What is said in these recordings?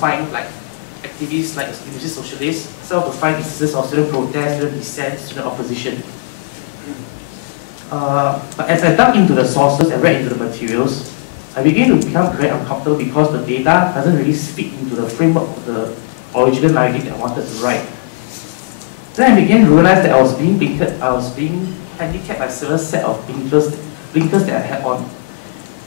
find like activists like university socialists, some to find instances of student protest, student dissent, student opposition. But as I dug into the sources and read into the materials, I began to become very uncomfortable because the data doesn't really fit into the framework of the original narrative that I wanted to write. Then I began to realize that I was being handicapped by several set of blinkers that I had on.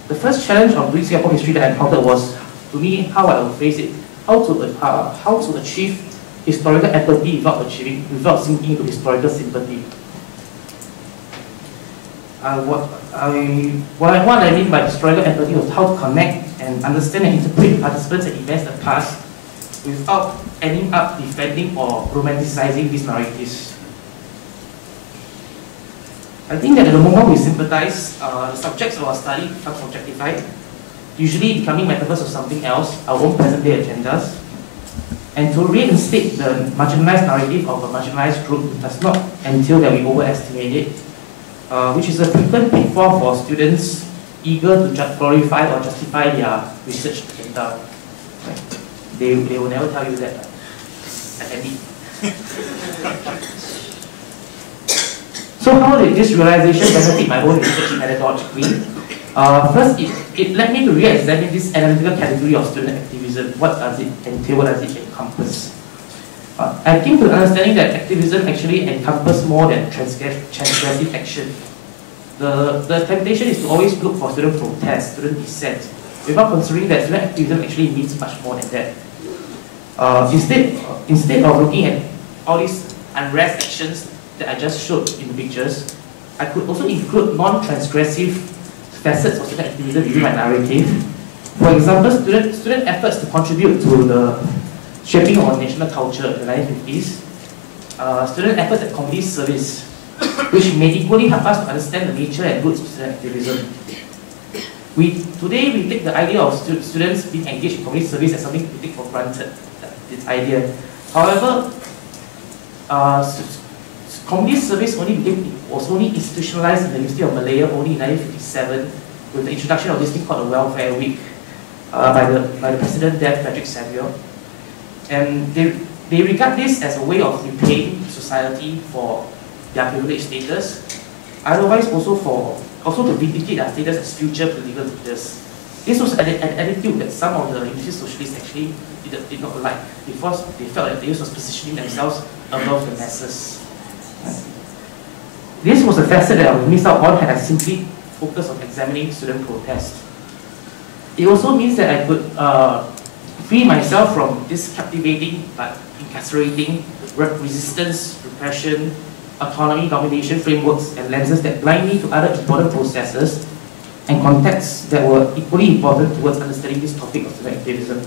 The first challenge of doing Singapore history that I encountered was, to me, how I would face it, how to achieve historical empathy without sinking into historical sympathy. What I mean by historical empathy was how to connect and understand and interpret participants and events in the past without ending up defending or romanticizing these narratives. I think that at the moment we sympathize, the subjects of our study become objectified, usually becoming metaphors of something else, our own present-day agendas. And to reinstate the marginalized narrative of a marginalized group does not entail that we overestimate it, which is a frequent pitfall for students eager to glorify or justify their research agenda. Right? They will never tell you that. So how did this realization benefit my own research pedagogically? First, it led me to re-examine this analytical category of student activism. What does it entail? What does it encompass? I came to the understanding that activism actually encompasses more than transgressive action. The temptation is to always look for student protest, student dissent, without considering that student activism actually means much more than that. Instead of looking at all these unrest actions that I just showed in the pictures, I could also include non-transgressive facets of student activism within my narrative. For example, student efforts to contribute to the shaping of our national culture in the 1950s, student efforts at community service, which may equally help us to understand the nature and roots of student activism. Today we take the idea of students being engaged in community service as something we take for granted, this idea. However, community service was only institutionalized in the University of Malaya only in 1957 with the introduction of this thing called the Welfare Week by the President there, Frederick Samuel. And they regard this as a way of repaying society for their privileged status, otherwise also to vindicate their status as future political leaders. This was an attitude that some of the university socialists actually did not like, because they felt that they was positioning themselves above the masses. This was a facet that I would miss out on had I simply focused on examining student protest. It also means that I could free myself from this captivating but incarcerating resistance, repression, autonomy, domination frameworks and lenses that blind me to other important processes and contexts that were equally important towards understanding this topic of student activism.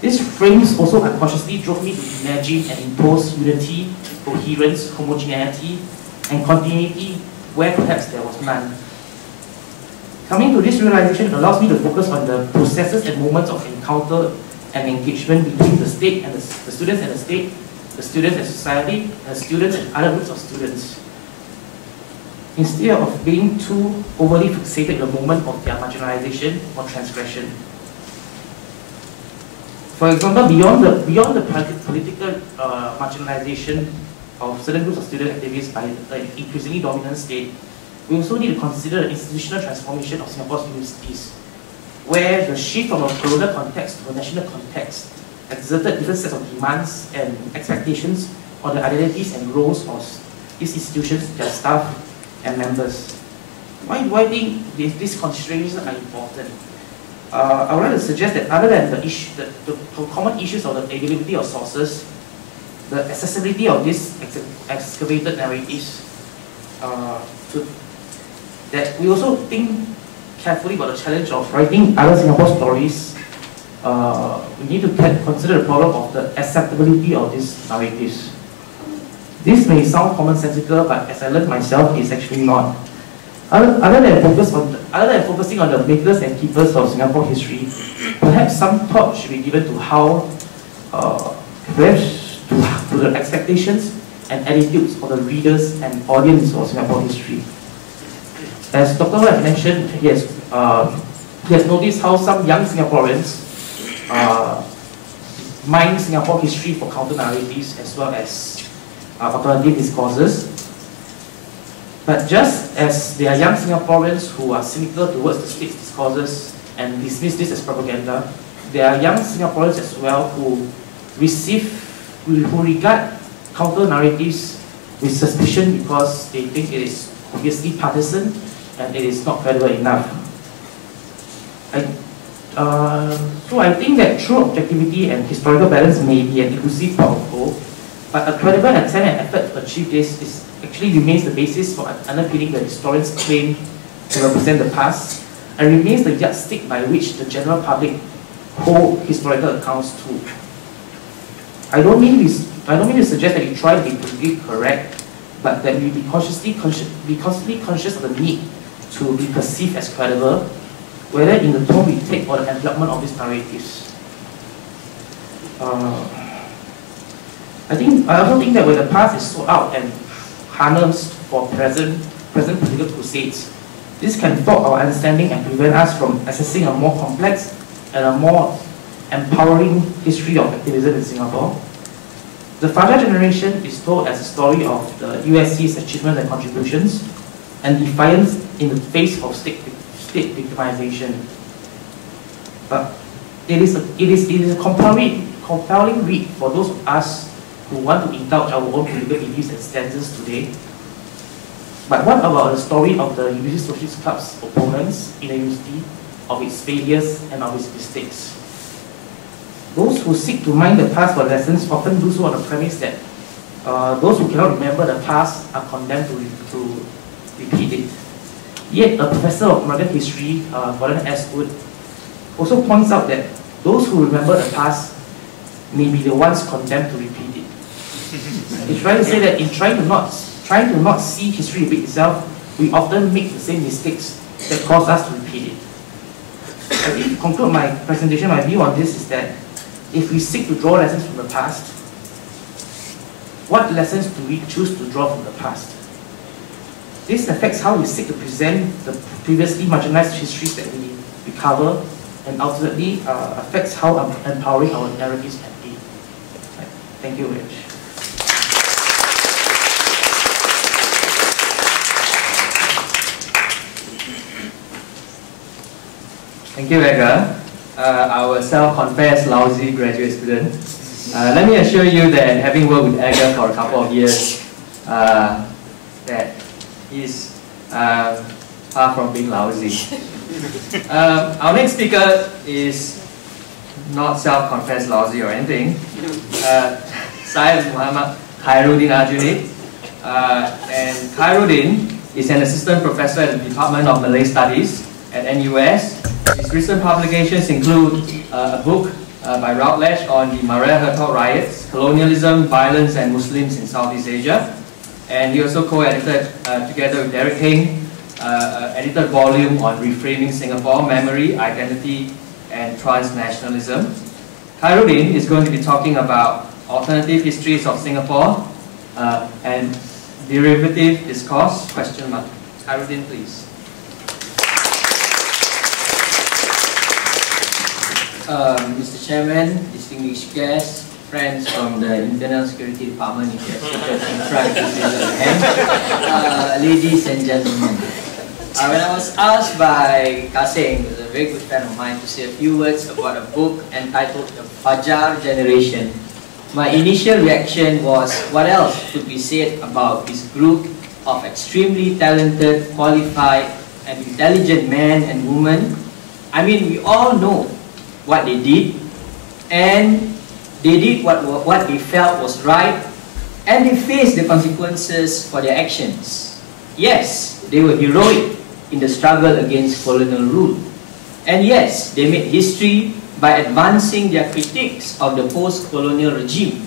These frames also unconsciously drove me to imagine and impose unity, coherence, homogeneity, and continuity where perhaps there was none. Coming to this realization allows me to focus on the processes and moments of encounter and engagement between the state and the students and the state, the students and society, the students and other groups of students, instead of being too overly fixated in the moment of their marginalization or transgression. For example, beyond the political marginalization of certain groups of student activists by the increasingly dominant state, we also need to consider the institutional transformation of Singapore's universities, where the shift from a colonial context to a national context exerted different sets of demands and expectations on the identities and roles of these institutions, their staff and members. Why do I think these considerations are important? I would like to suggest that other than the common issues of the availability of sources, the accessibility of these excavated narratives, that we also think carefully about the challenge of writing other Singapore stories. We need to consider the problem of the acceptability of these narratives. This may sound commonsensical, but as I learned myself, it's actually not. Other than focusing on the makers and keepers of Singapore history, perhaps some thought should be given to how, perhaps to the expectations and attitudes of the readers and audience of Singapore history. As Dr. Wright mentioned, he has noticed how some young Singaporeans mine Singapore history for counter-narratives as well as alternative discourses. But just as there are young Singaporeans who are cynical towards the state's discourses and dismiss this as propaganda, there are young Singaporeans as well who regard counter-narratives with suspicion because they think it is obviously partisan and it is not credible enough. So I think that true objectivity and historical balance may be an elusive pot of gold, but a credible attempt and effort to achieve this actually remains the basis for underpinning the historian's claim to represent the past, and remains the yardstick by which the general public hold historical accounts to. I don't mean to suggest that we try to be politically correct, but that we be constantly conscious of the need to be perceived as credible, whether in the tone we take or the development of these narratives. I also think that when the past is sought out and harnessed for present political crusades, this can thwart our understanding and prevent us from accessing a more complex and a more empowering history of activism in Singapore. The Fajar Generation is told as a story of the USC's achievements and contributions and defiance in the face of state victimization. It is a compelling read for those of us who want to indulge our own political beliefs and stances today. But what about the story of the University Socialist Club's opponents in the university, of its failures and of its mistakes? Those who seek to mine the past for lessons often do so on the premise that those who cannot remember the past are condemned to repeat it. Yet a professor of American history, Gordon S. Wood, also points out that those who remember the past may be the ones condemned to repeat it. He's trying to say that in trying to not see history repeat itself, we often make the same mistakes that cause us to repeat it. To conclude my presentation, my view on this is that if we seek to draw lessons from the past, what lessons do we choose to draw from the past? This affects how we seek to present the previously marginalized histories that we cover, and ultimately affects how empowering our narratives can be. Thank you very much. Thank you, Edgar. Our self-confessed lousy graduate student. Let me assure you that having worked with Edgar for a couple of years, that he's far from being lousy. Our next speaker is not self-confessed lousy or anything. Syed Muhammad Khairuddin Arjuni. And Khairuddin is an assistant professor at the Department of Malay Studies at NUS. His recent publications include a book by Routledge on the Maria Hertog riots, colonialism, violence, and Muslims in Southeast Asia. And he also co-edited, together with Derek Heng, edited volume on reframing Singapore, memory, identity, and transnationalism. Khairuddin is going to be talking about alternative histories of Singapore and derivative discourse, ? Khairuddin, please. Mr. Chairman, distinguished guests, friends from the Internal Security Department, if you have tried to raise your hand, ladies and gentlemen. When I was asked by Kaseng, who's a very good friend of mine, to say a few words about a book entitled The Fajar Generation, my initial reaction was, what else could be said about this group of extremely talented, qualified, and intelligent men and women? I mean, we all know what they did, and they did what they felt was right, and they faced the consequences for their actions. Yes, they were heroic in the struggle against colonial rule. And yes, they made history by advancing their critiques of the post-colonial regime.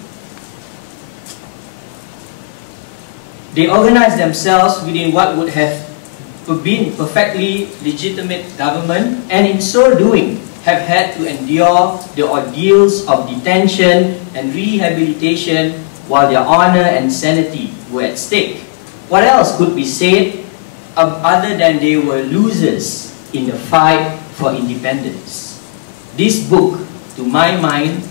They organized themselves within what would have been perfectly legitimate government, and in so doing, have had to endure the ordeals of detention and rehabilitation while their honor and sanity were at stake. What else could be said other than they were losers in the fight for independence? This book, to my mind,